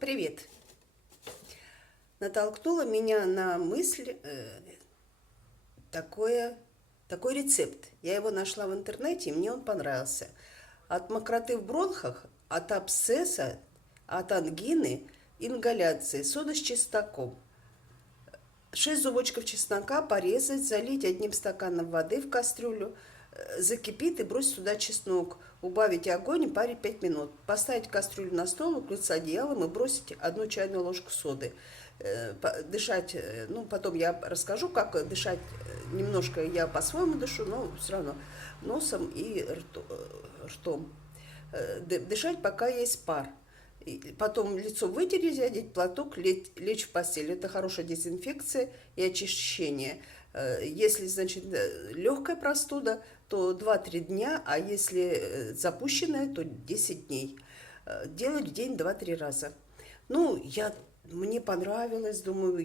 Привет! Натолкнула меня на мысль такой рецепт. Я его нашла в интернете, и мне он понравился. От мокроты в бронхах, от абсцесса, от ангины, ингаляции, сода с чесноком. 6 зубочков чеснока порезать, залить 1 стаканом воды в кастрюлю, закипит и бросить туда чеснок. Убавить огонь и парить 5 минут. Поставить кастрюлю на стол, укрыться одеялом и бросить 1 чайную ложку соды. Дышать, потом я расскажу, как дышать. Немножко я по-своему дышу, но все равно носом и ртом. Дышать, пока есть пар. Потом лицо вытереть, одеть платок, лечь в постель. Это хорошая дезинфекция и очищение. Если, значит, легкая простуда, то 2-3 дня, а если запущенная, то 10 дней. Делать в день 2-3 раза. Мне понравилось, думаю,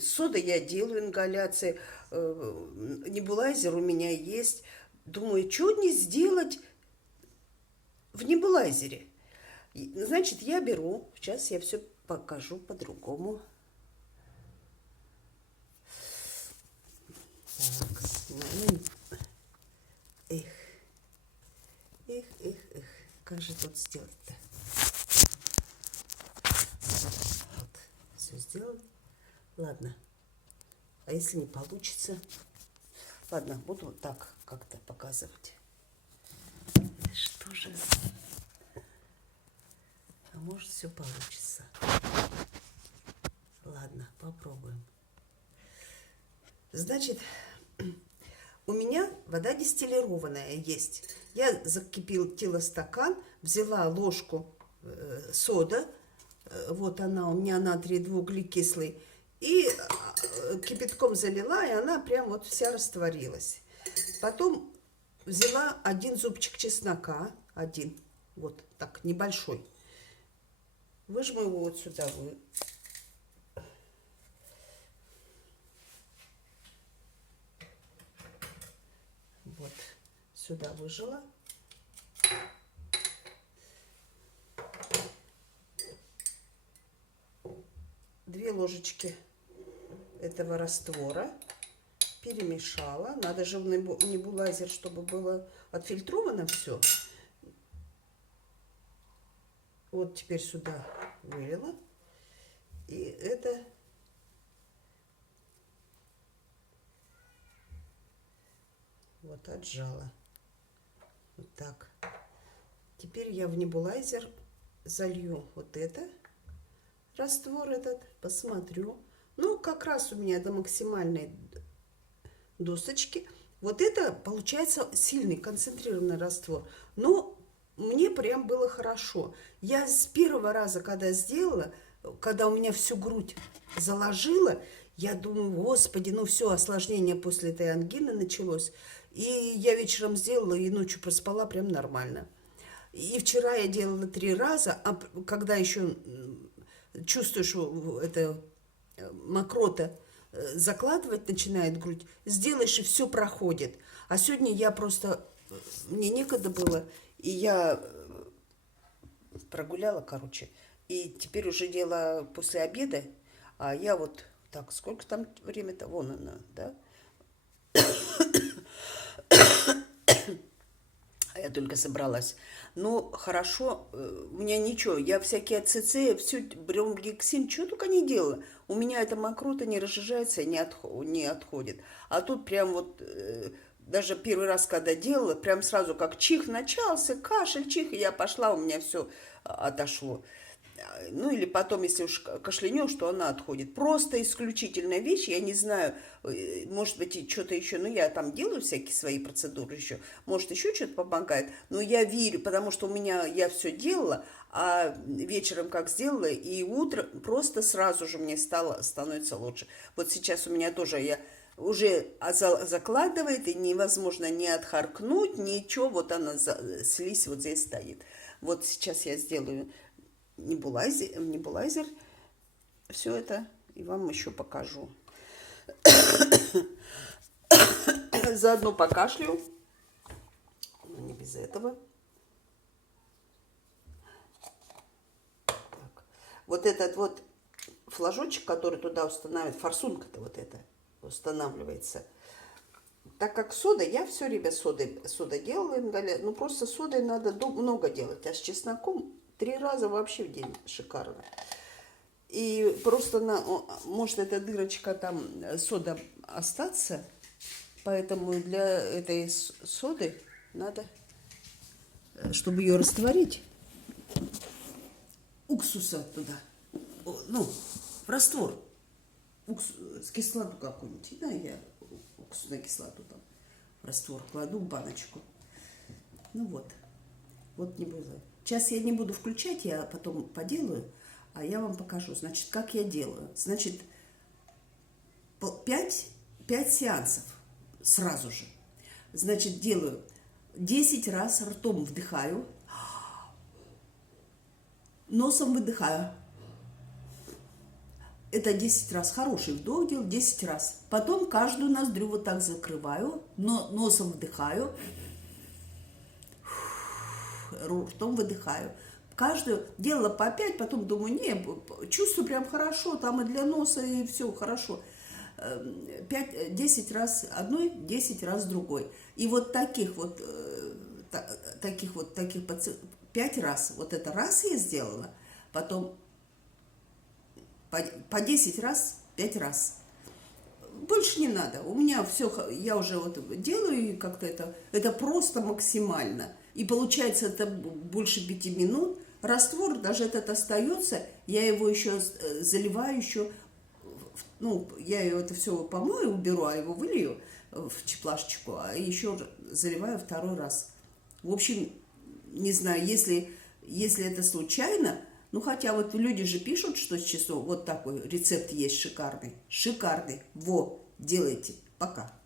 с содой я делаю ингаляции, небулайзер у меня есть. Думаю, что не сделать в небулайзере? Значит, я беру, сейчас я все покажу по-другому. Так, как же тут сделать-то? Вот, все сделано. Ладно, а если не получится? Ладно, буду вот так как-то показывать. Что же? А может, все получится. Ладно, попробуем. Значит, у меня вода дистиллированная есть. Я закипятила стакан, взяла ложку сода, вот она, у меня натрий двууглекислый, и кипятком залила, и она прям вот вся растворилась. Потом взяла 1 зубчик чеснока, вот так, небольшой. Выжму его вот сюда. Вот сюда выжила. Две ложечки этого раствора. Перемешала. Надо же в небулайзер, чтобы было отфильтровано все. Вот теперь сюда вылила. И это вот отжала. Вот так. Теперь я в небулайзер залью вот это, раствор этот, посмотрю. Ну, как раз у меня до максимальной досочки. Вот это получается сильный концентрированный раствор. Но мне прям было хорошо. Я с первого раза, когда сделала, когда у меня всю грудь заложила, я думаю, господи, ну все, осложнение после этой ангины началось. И я вечером сделала, и ночью проспала прям нормально. И вчера я делала 3 раза, а когда еще чувствуешь, что это мокрота закладывать начинает грудь, сделаешь, и все проходит. А сегодня я просто, мне некогда было, и я прогуляла, короче. И теперь уже дело после обеда, а я вот так, сколько там время-то? Вон она, да? А я только собралась. Ну, хорошо, у меня ничего. Я всякие АЦЦ, всю бромгексин, что только не делала. У меня эта мокрота не разжижается, не отходит. А тут прям вот, даже первый раз, когда делала, прям сразу как чих начался, кашель, чих, и я пошла, у меня все отошло. Ну, или потом, если уж кашлянешь, что она отходит. Просто исключительная вещь, я не знаю, может быть, и что-то еще, ну, я там делаю всякие свои процедуры еще, может, еще что-то помогает, но я верю, потому что я все делала, а вечером как сделала, и утром просто сразу же мне становится лучше. Вот сейчас у меня тоже, я уже закладывает, и невозможно не отхаркнуть, ничего, вот она, слизь вот здесь стоит. Вот сейчас я сделаю небулайзер, все это, и вам еще покажу. Заодно покашлю, но не без этого. Так. вот этот вот флажочек, который туда устанавливает, форсунка-то вот эта устанавливается. Так как сода, я все время сода делала, ну просто содой надо много делать, а с чесноком 3 раза вообще в день шикарно. И просто может эта дырочка там сода остаться, поэтому для этой соды надо, чтобы ее растворить, уксуса туда, ну, в раствор, с кислоту какую-нибудь, да, я уксусную кислоту там в раствор кладу, в баночку. Ну вот не было. Сейчас я не буду включать, я потом поделаю, а я вам покажу, значит, как я делаю. Значит, 5 сеансов сразу же. Значит, делаю 10 раз ртом вдыхаю, носом выдыхаю. Это 10 раз. Хороший вдох делаю, 10 раз. Потом каждую ноздрю вот так закрываю, носом вдыхаю, ртом выдыхаю. Каждую делала по 5, потом думаю, не, чувствую прям хорошо, там и для носа, и все хорошо. 10 раз одной, 10 раз другой. И вот таких 5 раз, вот это раз я сделала, потом по 10 раз, 5 раз. Больше не надо. У меня все, я уже вот делаю, и как-то это просто максимально. И получается это больше 5 минут. Раствор, даже этот остается, я его еще заливаю еще, ну, я это все помою, уберу, а его вылью в чеплашечку, а еще заливаю 2 раз. В общем, не знаю, если это случайно, ну, хотя вот люди же пишут, что сейчас вот такой рецепт есть шикарный. Шикарный. Во, делайте. Пока.